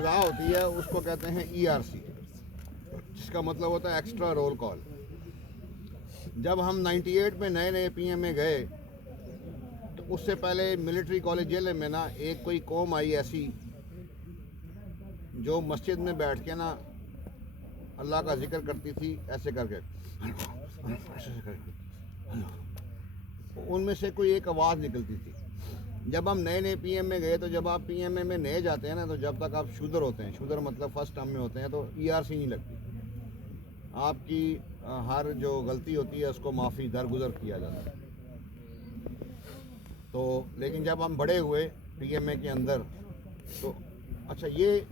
सज़ा होती है उसको कहते हैं ERC, जिसका मतलब होता है एक्स्ट्रा रोल कॉल। जब हम 98 में नए नए PM में गए तो उससे पहले मिलिट्री कॉलेज जेल में ना एक कोई कौम आई ऐसी जो मस्जिद में बैठ के ना अल्लाह का जिक्र करती थी ऐसे करके, उनमें से कोई एक आवाज़ निकलती थी। जब हम नए नए PM में गए तो जब आप PM में नए जाते हैं ना, तो जब तक आप शूदर होते हैं, शूदर मतलब फर्स्ट टर्म में होते हैं, तो ERC नहीं लगती। आपकी हर जो गलती होती है उसको माफ़ी दरगुजर किया जाता है। तो लेकिन जब हम बड़े हुए PMA के अंदर तो अच्छा, ये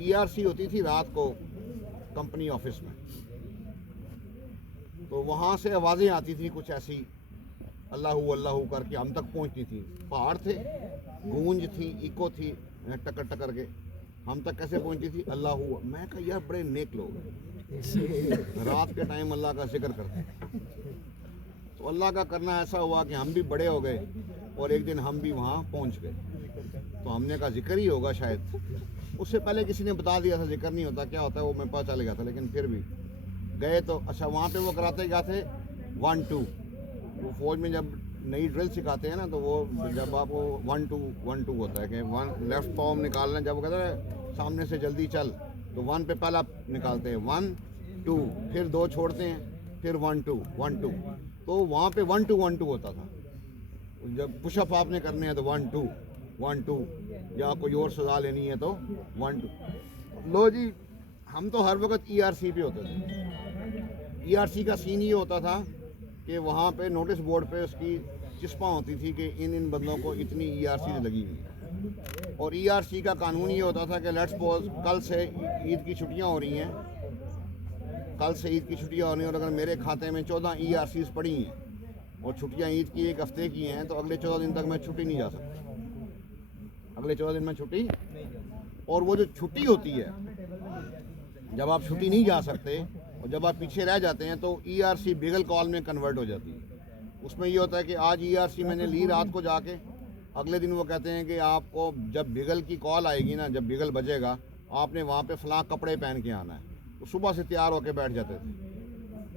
ERC होती थी रात को कंपनी ऑफिस में, तो वहाँ से आवाज़ें आती थी कुछ ऐसी अल्लाहू अल्लाहू करके हम तक पहुँचती थी। पहाड़ थे, गूंज थी, इको थी, टक्कर टक्कर के हम तक कैसे पहुँचती थी अल्लाहू। मैं कहा यार बड़े नेक लोग रात के टाइम अल्लाह का जिक्र करते हैं। तो अल्लाह का करना ऐसा हुआ कि हम भी बड़े हो गए और एक दिन हम भी वहाँ पहुँच गए। तो हमने कहा जिक्र ही होगा शायद। उससे पहले किसी ने बता दिया था जिक्र नहीं होता, क्या होता है वो मेरे पास चल गया था, लेकिन फिर भी गए तो अच्छा वहाँ पे वो कराते क्या थे 1-2। वो फौज में जब नई ड्रिल सिखाते हैं ना, तो वो जब आपको 1-2 होता है कि 1 लेफ्ट पाँव निकालना, जब वो कहते हैं सामने से जल्दी चल तो 1 पे पहला निकालते हैं 1-2, फिर 2 छोड़ते हैं, फिर 1-2। तो वहाँ पे 1-2 होता था। जब पुशअप आपने करने हैं तो 1-2, या कोई और सजा लेनी है तो 1-2। लो जी, हम तो हर वक्त ERC पे होते थे। ERC का सीन ये होता था कि वहाँ पे नोटिस बोर्ड पे उसकी चिस्पा होती थी कि इन बंदों को इतनी ERC लगी हुई है। और ERC का कानून ये होता था कि लेट्स सपोज कल से ईद की छुट्टियाँ हो रही हैं, कल से ईद की छुट्टियाँ हो रही हैं, और अगर मेरे खाते में 14 ERCs पड़ी हैं और छुट्टियाँ ईद की 1 हफ्ते की हैं, तो अगले 14 दिन तक मैं छुट्टी नहीं जा सकता। अगले 14 दिन में छुट्टी, और वो जो छुट्टी होती है, जब आप छुट्टी नहीं जा सकते और जब आप पीछे रह जाते हैं तो ERC बिगल कॉल में कन्वर्ट हो जाती है। उसमें ये होता है कि आज ERC मैंने ली रात को जाके, अगले दिन वो कहते हैं कि आपको जब बिगल की कॉल आएगी ना, जब बिगल बजेगा, आपने वहाँ पे फलां कपड़े पहन के आना है। तो सुबह से तैयार होके बैठ जाते थे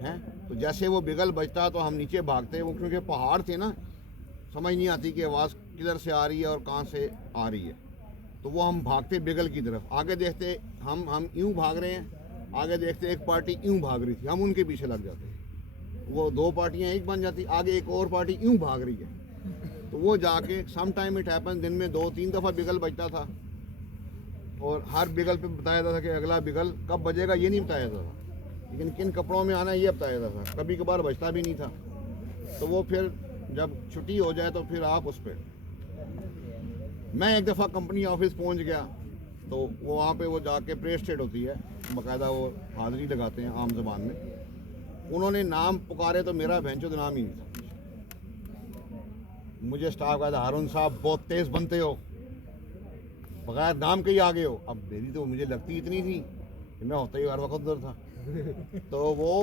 हैं। तो जैसे वो बिगल बजता तो हम नीचे भागते, वो क्योंकि पहाड़ थे ना, समझ नहीं आती कि आवाज़ किधर से आ रही है और कहाँ से आ रही है। तो वो हम भागते बिगल की तरफ, आगे देखते हम यूँ भाग रहे हैं, आगे देखते एक पार्टी यूँ भाग रही थी, हम उनके पीछे लग जाते, वो 2 पार्टियाँ एक बन जाती, आगे एक और पार्टी यूँ भाग रही है। तो वो जाके सम टाइम इट हैपन दिन में 2-3 दफ़ा बिगल बजता था, और हर बिगल पे बताया जाता था कि अगला बिगल कब बजेगा ये नहीं बताया जाता था, लेकिन किन कपड़ों में आना है ये बताया जाता था। कभी कभार बजता भी नहीं था। तो वो फिर जब छुट्टी हो जाए तो फिर आप उस पर, मैं एक दफ़ा कंपनी ऑफिस पहुंच गया, तो वो वहाँ पे वो जाके प्रेस स्टेट होती है, बाकायदा वो हाज़िरी लगाते हैं आम ज़बान में। उन्होंने नाम पुकारे तो मेरा भैंचोद नाम ही नहीं था। मुझे स्टाफ कहता हारून साहब बहुत तेज़ बनते हो, बगैर नाम के ही आ गए हो। अब मेरी तो मुझे लगती इतनी थी कि मैं होता ही हर वक्त उधर था। तो वो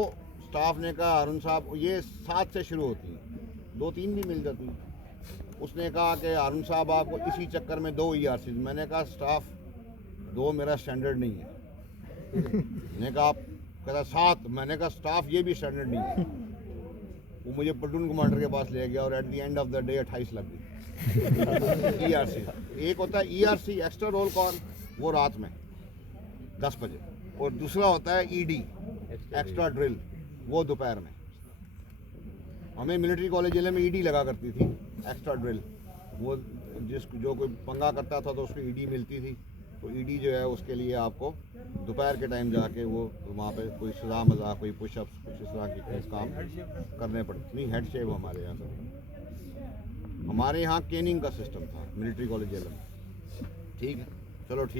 स्टाफ ने कहा हारून साहब, ये 7 से शुरू होती है, 2-3 भी मिल जाती। उसने कहा कि हारून साहब आपको इसी चक्कर में 2 ERCs। मैंने कहा स्टाफ 2 मेरा स्टैंडर्ड नहीं है। मैंने कहा आप, कहता 7। मैंने कहा स्टाफ ये भी स्टैंडर्ड नहीं है। वो मुझे प्लटून कमांडर के पास ले गया और at the end of the day 28 लग गई ERC। एक होता है ERC एक्स्ट्रा रोल कॉल, वो रात में 10 बजे, और दूसरा होता है ED एक्स्ट्रा ड्रिल, वो दोपहर में। हमें मिलिट्री कॉलेज जिले में ED लगा करती थी एक्स्ट्रा ड्रिल। वो जो कोई पंगा करता था तो उसको ED मिलती थी। तो ED जो है उसके लिए आपको दोपहर के टाइम जाके वो वहाँ पे कोई सजा मज़ा, कोई पुशअप्स, कुछ इस तरह के काम करने पड़ते। नहीं, हेड शेप हमारे यहाँ से, हमारे यहाँ केनिंग का सिस्टम था मिलिट्री कॉलेज जिले में। ठीक है, चलो ठीक।